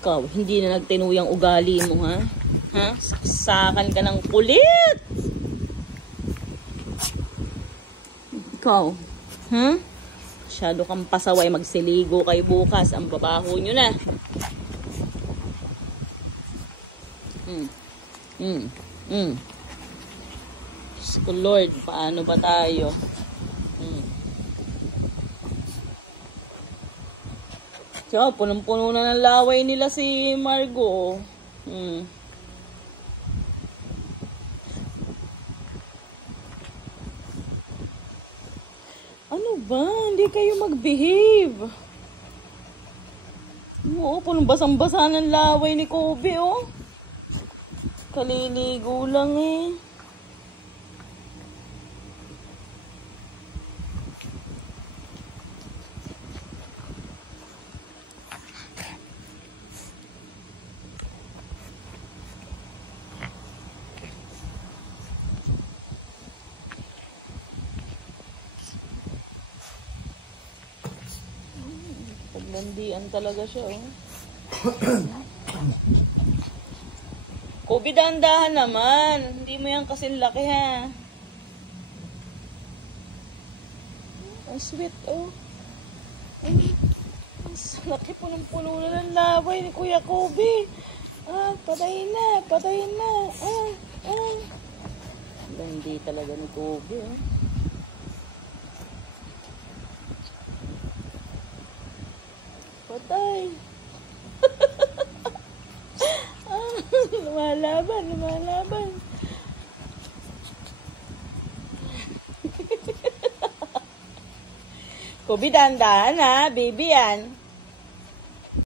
Ikaw, hindi na nagtinuyang ugali mo, ha? Ha? Saksakan ka ng kulit! Ikaw, ha? Masyado kang pasaway, magsiligo kayo bukas. Ang babaho nyo na. Diyos ko Lord, paano ba tayo? Tiyo, punong-puno na ng laway nila si Margo. Ano ba? Hindi kayo mag-behave. Oo, punong basang-basa ng laway ni Kobe, oh. Kaliligo lang eh. Paglandian talaga siya, oh. Kobe, dahan-dahan naman. Hindi mo yan kasing laki, ha. Ang sweet, oh. Ang laki punong-puno na ng laway ni Kuya Kobe. Patay na, patay na. Hindi talaga ni Kobe, oh. Patay. Lumalaban, lumalaban. Kobe, dahan-dahan ha, baby yan.